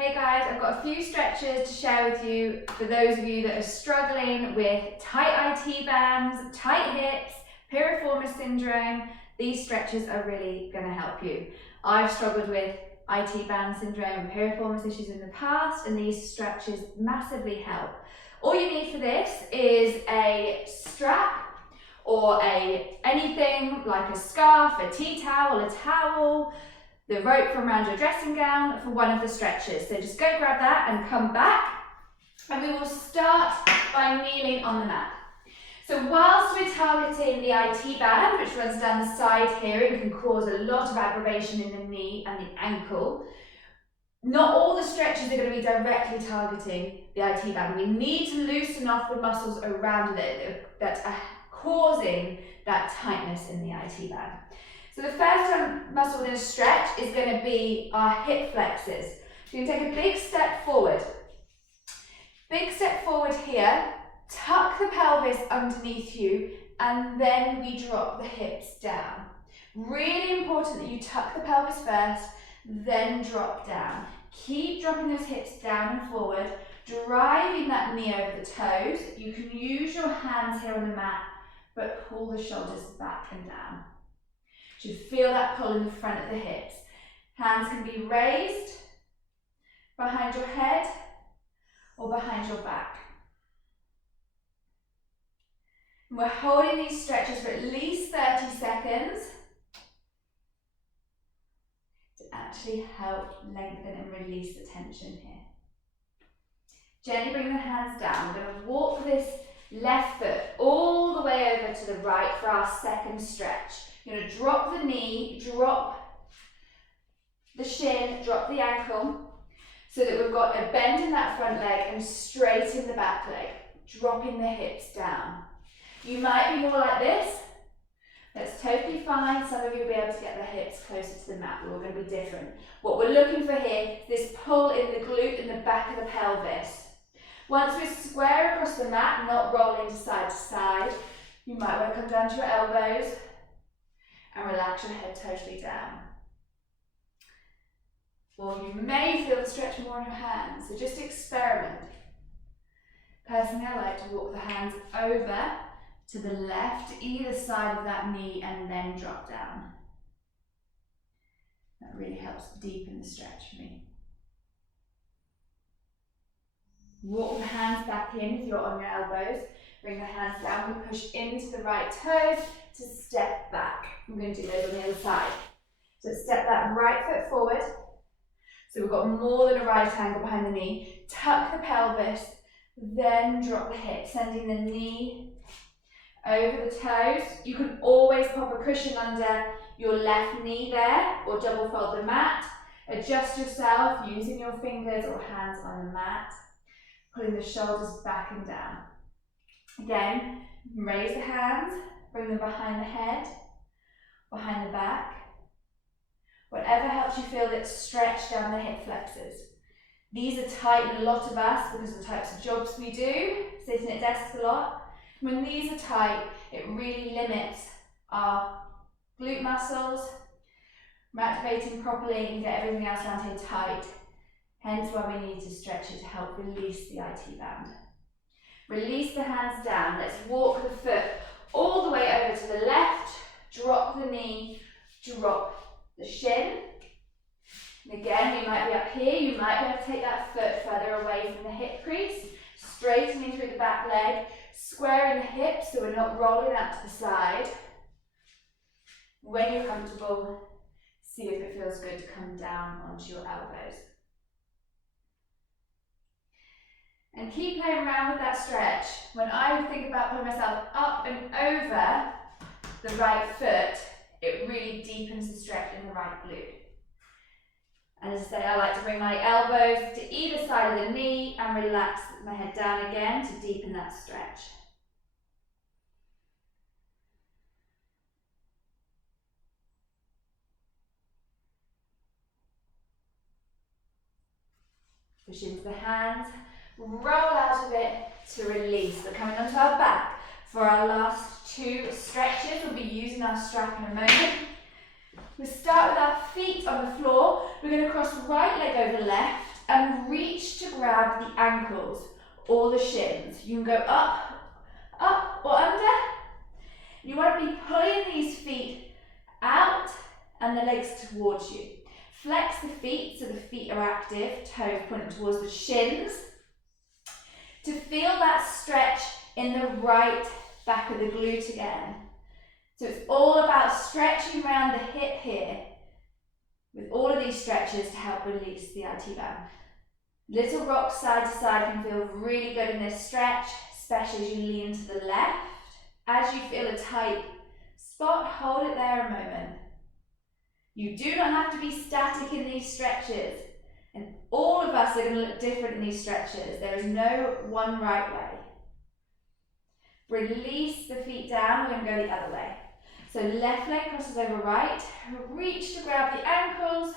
Hey guys, I've got a few stretches to share with you for those of you that are struggling with tight IT bands, tight hips, piriformis syndrome. These stretches are really going to help you. I've struggled with IT band syndrome and piriformis issues in the past, and these stretches massively help. All you need for this is a strap or anything like a scarf, a tea towel, a towel, the rope from around your dressing gown for one of the stretches. So just go grab that and come back, and we will start by kneeling on the mat. So whilst we're targeting the IT band, which runs down the side here and can cause a lot of aggravation in the knee and the ankle, not all the stretches are going to be directly targeting the IT band. We need to loosen off the muscles around it that are causing that tightness in the IT band. So the first muscle we're going to stretch is going to be our hip flexors. So you're going to take a big step forward. Big step forward here, tuck the pelvis underneath you, and then we drop the hips down. Really important that you tuck the pelvis first, then drop down. Keep dropping those hips down and forward, driving that knee over the toes. You can use your hands here on the mat, but pull the shoulders back and down. You should feel that pull in the front of the hips. Hands can be raised behind your head or behind your back. And we're holding these stretches for at least 30 seconds to actually help lengthen and release the tension here. Gently bring the hands down. We're going to walk this left foot all the way over to the right for our second stretch. You're going to drop the knee, drop the shin, drop the ankle, so that we've got a bend in that front leg and straight in the back leg, dropping the hips down. You might be more like this. That's totally fine. Some of you will be able to get the hips closer to the mat, but we're going to be different. What we're looking for here is this pull in the glute and the back of the pelvis. Once we're square across the mat, not rolling side to side, you might want to come down to your elbows and relax your head totally down. Or you may feel the stretch more in your hands, so just experiment. Personally, I like to walk the hands over to the left, either side of that knee, and then drop down. That really helps deepen the stretch for me. Walk the hands back in if you're on your elbows. Bring the hands down, we push into the right toes to step back. I'm going to do those on the other side. So step that right foot forward. So we've got more than a right angle behind the knee. Tuck the pelvis, then drop the hip, sending the knee over the toes. You can always pop a cushion under your left knee there, or double fold the mat. Adjust yourself using your fingers or hands on the mat, pulling the shoulders back and down. Again, raise the hands, bring them behind the head, behind the back. Whatever helps you feel that stretch down the hip flexors. These are tight in a lot of us because of the types of jobs we do, sitting at desks a lot. When these are tight, it really limits our glute muscles from activating properly and get everything else around here tight. Hence why we need to stretch it to help release the IT band. Release the hands down. Let's walk the foot all the way over to the left. Drop the knee, drop the shin. And again, you might be up here. You might be able to take that foot further away from the hip crease. Straightening through the back leg. Squaring the hips so we're not rolling out to the side. When you're comfortable, see if it feels good to come down onto your elbows. And keep playing around with that stretch. When I think about putting myself up and over the right foot, it really deepens the stretch in the right glute. And as I say, I like to bring my elbows to either side of the knee and relax my head down again to deepen that stretch. Push into the hands. Roll out of it to release. We're coming onto our back for our last two stretches. We'll be using our strap in a moment. We start with our feet on the floor. We're going to cross right leg over left and reach to grab the ankles or the shins. You can go up, up or under. You want to be pulling these feet out and the legs towards you. Flex the feet so the feet are active, toes pointing towards the shins. To feel that stretch in the right back of the glute again. So it's all about stretching around the hip here with all of these stretches to help release the IT band. Little rock side to side can feel really good in this stretch, especially as you lean to the left. As you feel a tight spot, hold it there a moment. You do not have to be static in these stretches, and all of us are going to look different in these stretches. There is no one right way. Release the feet down, we're going to go the other way. So left leg crosses over right, reach to grab the ankles,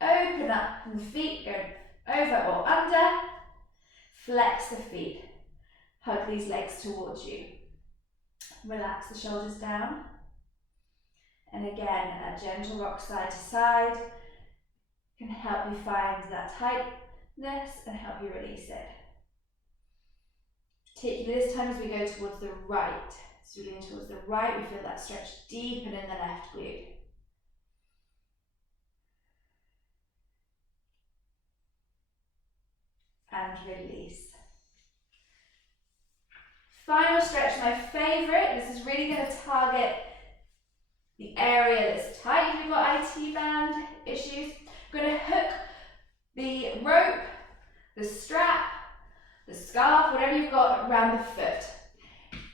open up and the feet go over or under, flex the feet, hug these legs towards you. Relax the shoulders down. And again, a gentle rock side to side can help you find that tightness and help you release it. Particularly this time as we go towards the right. So we lean towards the right, we feel that stretch deepen in the left glute. And release. Final stretch, my favourite. This is really going to target the area that's tight if you've got IT band issues. I'm going to hook the rope, the strap, the scarf, whatever you've got around the foot.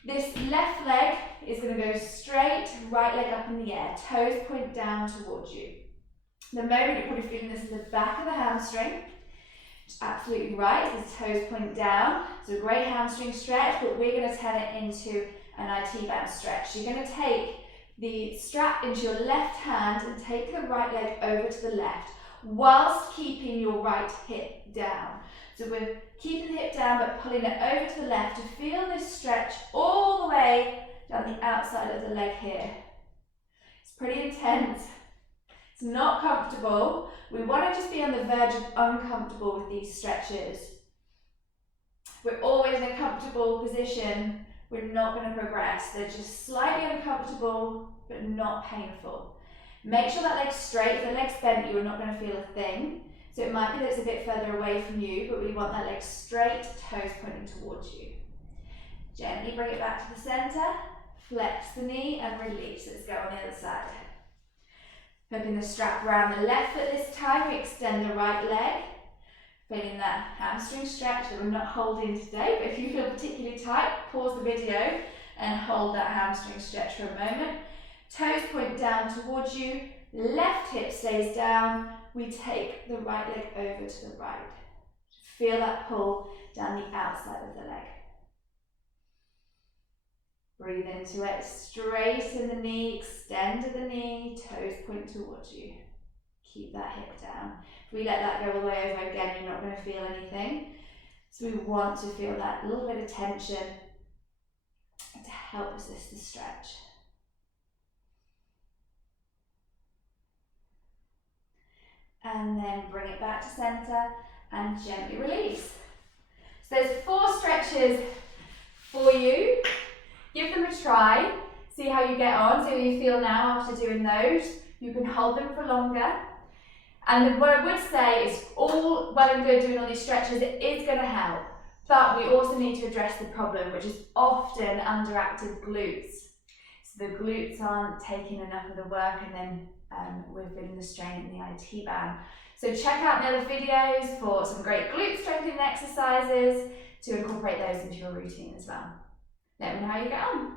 This left leg is going to go straight, right leg up in the air, toes point down towards you. The moment you're probably feeling this in the back of the hamstring, it's absolutely right, the toes point down. It's a great hamstring stretch, but we're going to turn it into an IT band stretch. You're going to take the strap into your left hand and take the right leg over to the left, whilst keeping your right hip down. So we're keeping the hip down but pulling it over to the left to feel this stretch all the way down the outside of the leg here. It's pretty intense. It's not comfortable. We want to just be on the verge of uncomfortable with these stretches. We're always in a comfortable position. We're not going to progress. They're just slightly uncomfortable but not painful. Make sure that leg's straight. If the leg's bent, you're not going to feel a thing. So it might be that it's a bit further away from you, but we want that leg straight, toes pointing towards you. Gently bring it back to the center, flex the knee and release. Let's go on the other side. Hooking the strap around the left foot this time, we extend the right leg. Feeling that hamstring stretch that we're not holding today, but if you feel particularly tight, pause the video and hold that hamstring stretch for a moment. Toes point down towards you, left hip stays down. We take the right leg over to the right. Feel that pull down the outside of the leg. Breathe into it, straighten the knee, extend the knee, toes point towards you. Keep that hip down. If we let that go all the way over again, you're not going to feel anything. So we want to feel that little bit of tension to help resist the stretch. And then bring it back to center and gently release. So there's 4 stretches for you. Give them a try, see how you get on, see how you feel now after doing those. You can hold them for longer. And what I would say is all well and good doing all these stretches, it is going to help, but we also need to address the problem, which is often underactive glutes. So the glutes aren't taking enough of the work, and then we're feeling the strain in the IT band. So check out the other videos for some great glute strengthening exercises to incorporate those into your routine as well. Let me know how you get on.